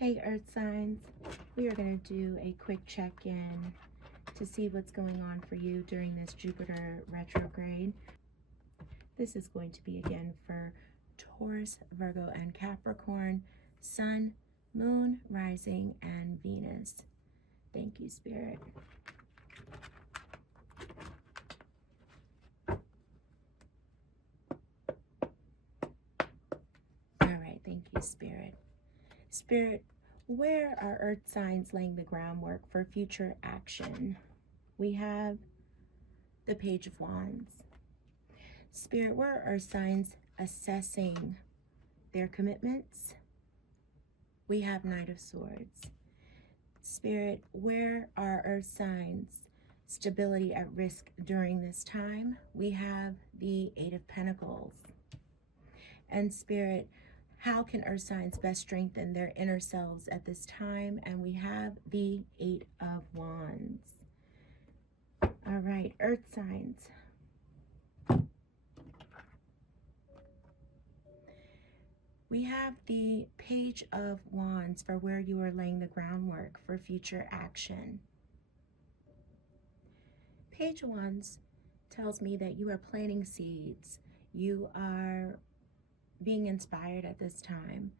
Hey Earth signs, we are going to do a quick check-in to see what's going on for you during this Jupiter retrograde. This is going to be again for Taurus, Virgo, and Capricorn, Sun, Moon, Rising, and Venus. Thank you, Spirit. All right, thank you, Spirit. Spirit, where are Earth signs laying the groundwork for future action? We have the Page of Wands. Spirit, where are Earth signs assessing their commitments? We have Knight of Swords. Spirit, where are Earth signs stability at risk during this time? We have the Eight of Pentacles. And Spirit, how can Earth signs best strengthen their inner selves at this time? And we have the Eight of Wands. All right, Earth signs. We have the Page of Wands for where you are laying the groundwork for future action. Page of Wands tells me that you are planting seeds. You are being inspired at this time.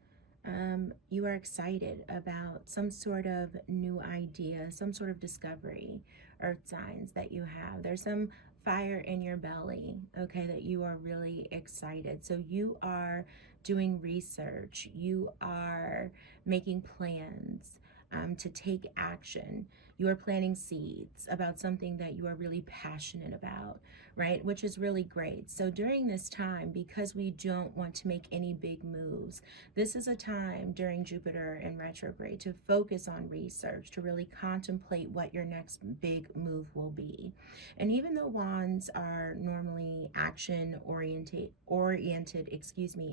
You are excited about some sort of new idea, some sort of discovery, Earth signs that you have. There's some fire in your belly, okay, that you are really excited. So you are doing research. You are making plans to take action. You are planting seeds about something that you are really passionate about, right? Which is really great. So during this time, because we don't want to make any big moves, this is a time during Jupiter in retrograde to focus on research, to really contemplate what your next big move will be. And even though wands are normally action oriented,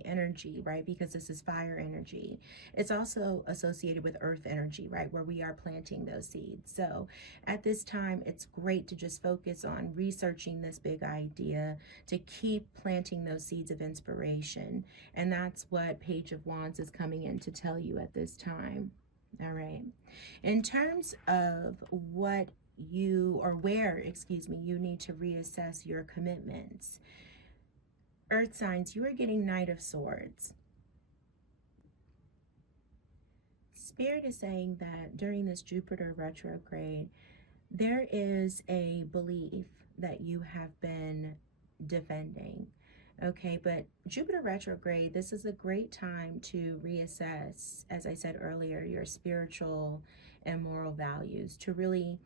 energy, right? Because this is fire energy. It's also associated with earth energy, right? Where we are planting those seeds. So at this time, it's great to just focus on researching this big idea, to keep planting those seeds of inspiration. And that's what Page of Wands is coming in to tell you at this time. All right. In terms of what you, or where, you need to reassess your commitments. Earth signs, you are getting Knight of Swords. Spirit is saying that during this Jupiter retrograde, there is a belief that you have been defending. Okay, but Jupiter retrograde, this is a great time to reassess, as I said earlier, your spiritual and moral values, to really,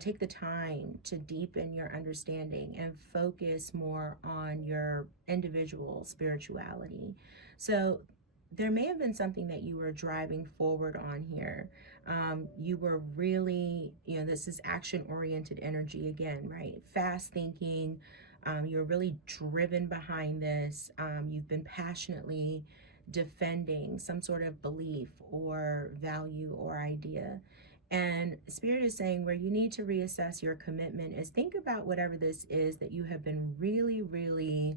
take the time to deepen your understanding and focus more on your individual spirituality. So there may have been something that you were driving forward on here. You were really, this is action-oriented energy again, right? Fast thinking. You're really driven behind this. You've been passionately defending some sort of belief or value or idea. And Spirit is saying where you need to reassess your commitment is think about whatever this is that you have been really, really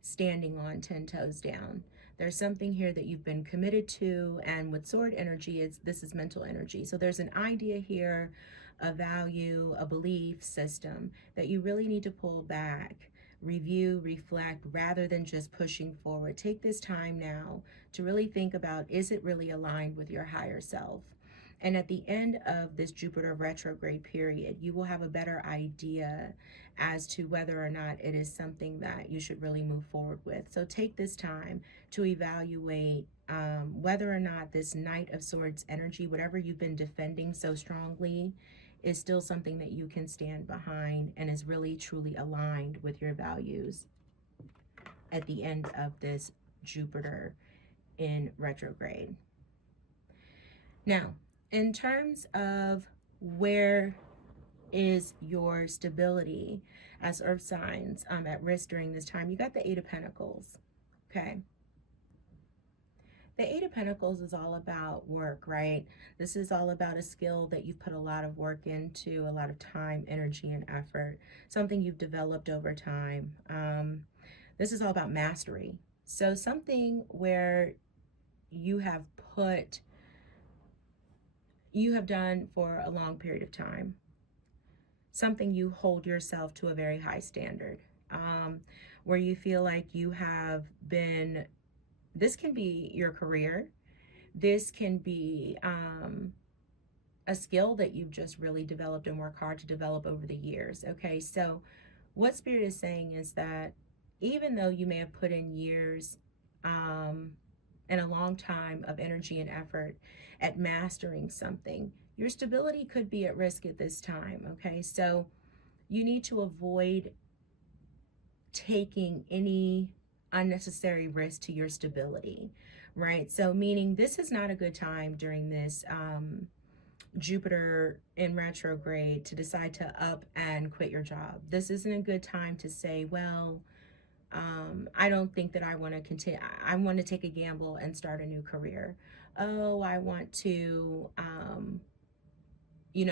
standing on 10 toes down. There's something here that you've been committed to, and with sword energy, this is mental energy. So there's an idea here, a value, a belief system that you really need to pull back, review, reflect, rather than just pushing forward. Take this time now to really think about, is it really aligned with your higher self? And at the end of this Jupiter retrograde period, you will have a better idea as to whether or not it is something that you should really move forward with. So take this time to evaluate whether or not this Knight of Swords energy, whatever you've been defending so strongly, is still something that you can stand behind and is really truly aligned with your values at the end of this Jupiter in retrograde. Now, in terms of where is your stability as earth signs at risk during this time, you got the Eight of Pentacles, okay? The Eight of Pentacles is all about work, right? This is all about a skill that you've put a lot of work into, a lot of time, energy, and effort, something you've developed over time. This is all about mastery. So something where you have put you have done for a long period of time, something you hold yourself to a very high standard, where you feel like you have been, this can be your career, this can be a skill that you've just really developed and worked hard to develop over the years. Okay, so what Spirit is saying is that even though you may have put in years and a long time of energy and effort at mastering something, your stability could be at risk at this time. Okay, so you need to avoid taking any unnecessary risk to your stability, right? So, meaning this is not a good time during this Jupiter in retrograde to decide to up and quit your job. This isn't a good time to say, well, I don't think that I want to continue. I want to take a gamble and start a new career. Oh, I want to,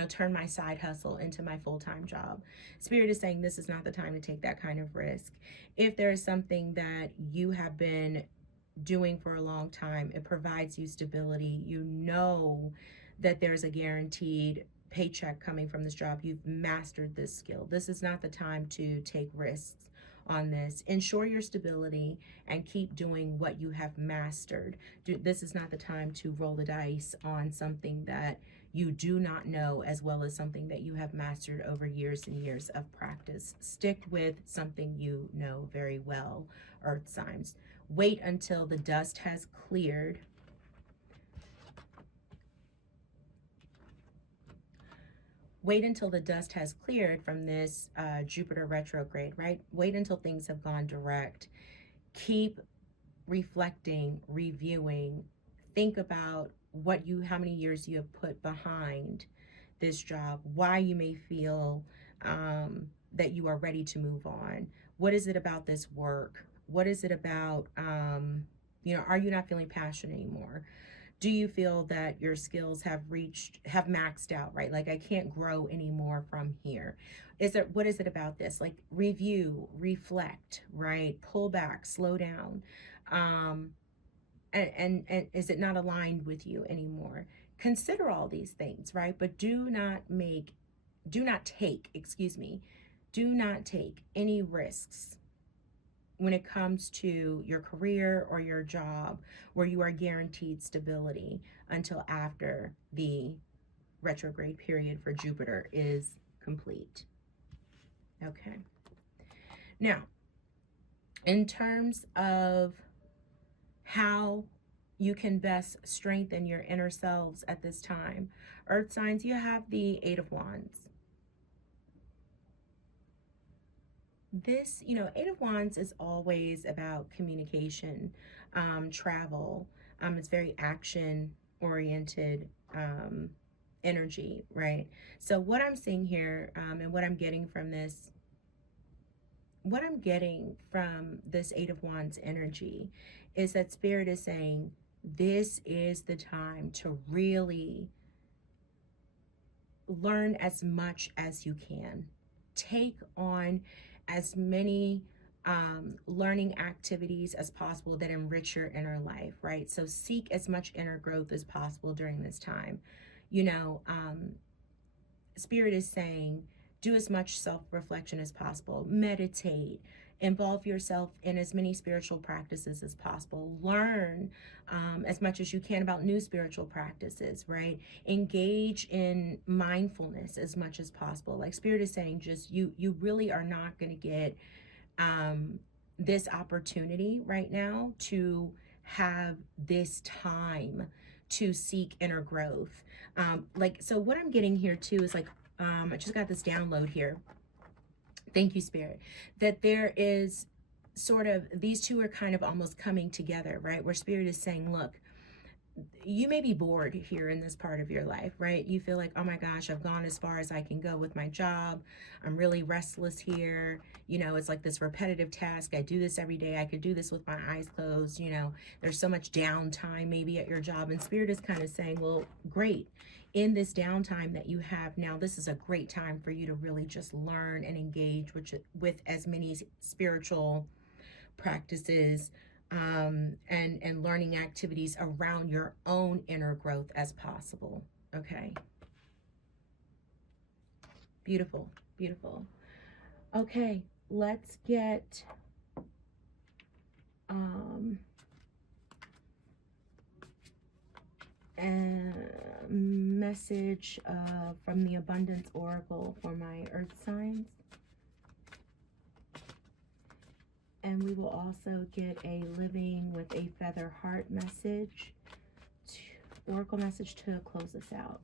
turn my side hustle into my full-time job. Spirit is saying this is not the time to take that kind of risk. If there is something that you have been doing for a long time, it provides you stability. You know that there's a guaranteed paycheck coming from this job. You've mastered this skill. This is not the time to take risks on this. Ensure your stability and keep doing what you have mastered. This is not the time to roll the dice on something that you do not know, as well as something that you have mastered over years and years of practice. Stick with something you know very well, Earth signs. Wait until the dust has cleared. Wait until the dust has cleared from this Jupiter retrograde, right? Wait until things have gone direct. Keep reflecting, reviewing. Think about how many years you have put behind this job, why you may feel that you are ready to move on. What is it about this work? What is it about, are you not feeling passionate anymore? Do you feel that your skills have maxed out, right? Like, I can't grow anymore from here. What is it about this? Like, review, reflect, right? Pull back, slow down. And is it not aligned with you anymore? Consider all these things, right? But do not take any risks when it comes to your career or your job where you are guaranteed stability until after the retrograde period for Jupiter is complete. Okay. Now, in terms of how you can best strengthen your inner selves at this time, Earth signs, you have the Eight of Wands. This, Eight of Wands is always about communication, travel. It's very action oriented energy, right? So what I'm seeing here, and what I'm getting from this Eight of Wands energy is that Spirit is saying this is the time to really learn as much as you can. Take on as many learning activities as possible that enrich your inner life, right? So seek as much inner growth as possible during this time. Spirit is saying do as much self-reflection as possible. Meditate. Involve yourself in as many spiritual practices as possible. Learn as much as you can about new spiritual practices, right? Engage in mindfulness as much as possible. Like Spirit is saying, just you really are not going to get this opportunity right now to have this time to seek inner growth. So what I'm getting here too is I just got this download here. Thank you, Spirit. That there is sort of, these two are kind of almost coming together, right? Where Spirit is saying, look, you may be bored here in this part of your life, right? You feel like, oh my gosh, I've gone as far as I can go with my job. I'm really restless here. It's like this repetitive task. I do this every day. I could do this with my eyes closed. There's so much downtime maybe at your job. And Spirit is kind of saying, well, great. In this downtime that you have now, this is a great time for you to really just learn and engage with as many spiritual practices and learning activities around your own inner growth as possible. Okay. Beautiful, beautiful. Okay, let's get a message from the Abundance Oracle for my Earth signs. And we will also get a Living with a Feather Heart message, Oracle message to close us out.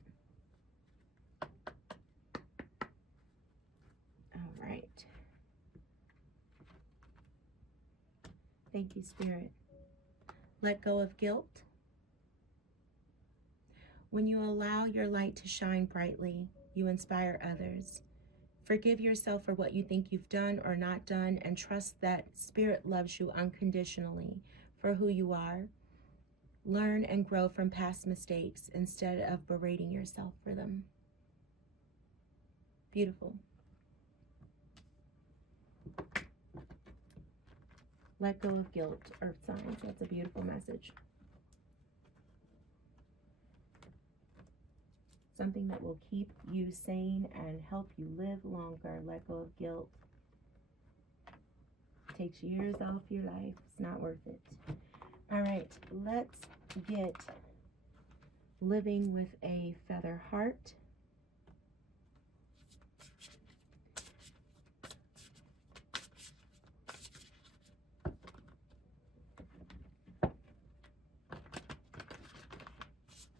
All right. Thank you, Spirit. Let go of guilt. When you allow your light to shine brightly, you inspire others. Forgive yourself for what you think you've done or not done, and trust that Spirit loves you unconditionally for who you are. Learn and grow from past mistakes instead of berating yourself for them. Beautiful. Let go of guilt, Earth signs. That's a beautiful message. Something that will keep you sane and help you live longer. Let go of guilt. Takes years off your life. It's not worth it. All right, let's get Living with a Feather Heart.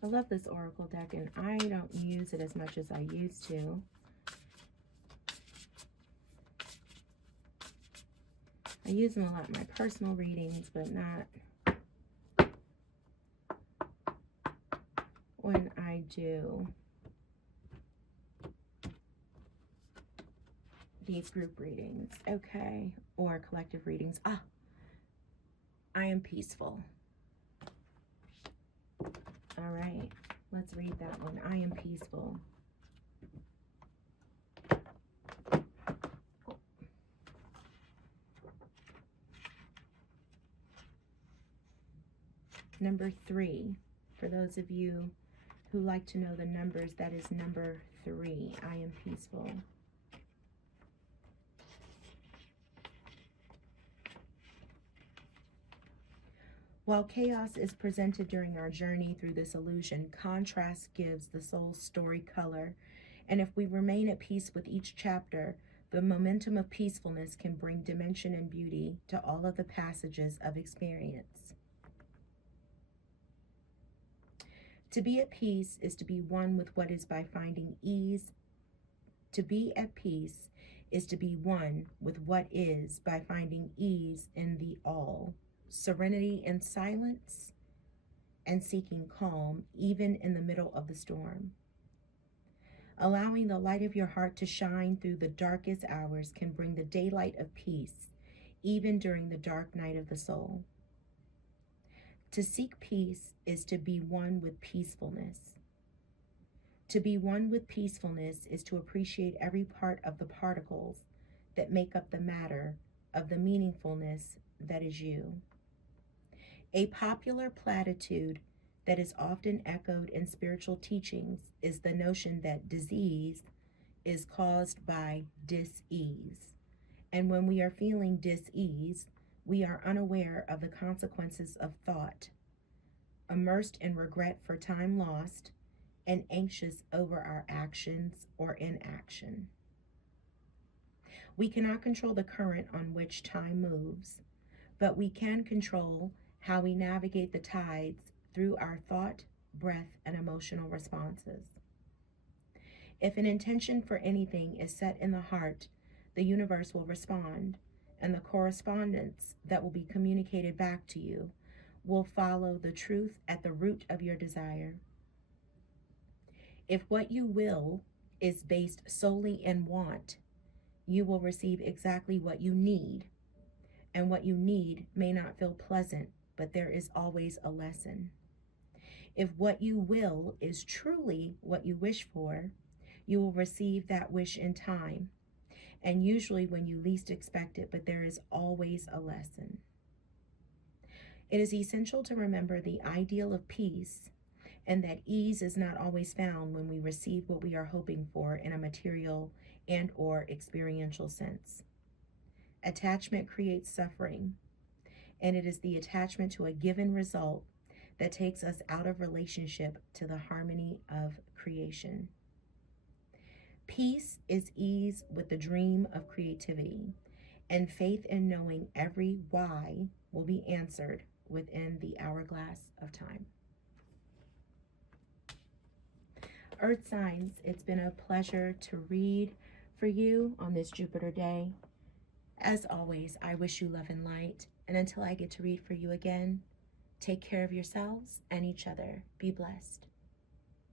I love this Oracle deck, and I don't use it as much as I used to. I use them a lot in my personal readings, but not when I do these group readings, okay, or collective readings. Ah, I am peaceful. All right, let's read that one. I am peaceful. Number 3, for those of you who like to know the numbers, that is number 3. I am peaceful. While chaos is presented during our journey through this illusion, contrast gives the soul's story color. And if we remain at peace with each chapter, the momentum of peacefulness can bring dimension and beauty to all of the passages of experience. To be at peace is to be one with what is by finding ease. To be at peace is to be one with what is by finding ease in the all. Serenity in silence, and seeking calm even in the middle of the storm. Allowing the light of your heart to shine through the darkest hours can bring the daylight of peace even during the dark night of the soul. To seek peace is to be one with peacefulness. To be one with peacefulness is to appreciate every part of the particles that make up the matter of the meaningfulness that is you. A popular platitude that is often echoed in spiritual teachings is the notion that disease is caused by dis-ease. And when we are feeling dis-ease, we are unaware of the consequences of thought, immersed in regret for time lost, and anxious over our actions or inaction. We cannot control the current on which time moves, but we can control how we navigate the tides through our thought, breath, and emotional responses. If an intention for anything is set in the heart, the universe will respond, and the correspondence that will be communicated back to you will follow the truth at the root of your desire. If what you will is based solely in want, you will receive exactly what you need, and what you need may not feel pleasant, but there is always a lesson. If what you will is truly what you wish for, you will receive that wish in time, and usually when you least expect it, but there is always a lesson. It is essential to remember the ideal of peace and that ease is not always found when we receive what we are hoping for in a material and or experiential sense. Attachment creates suffering, and it is the attachment to a given result that takes us out of relationship to the harmony of creation. Peace is ease with the dream of creativity, and faith in knowing every why will be answered within the hourglass of time. Earth signs, it's been a pleasure to read for you on this Jupiter day. As always, I wish you love and light. And until I get to read for you again, take care of yourselves and each other. Be blessed.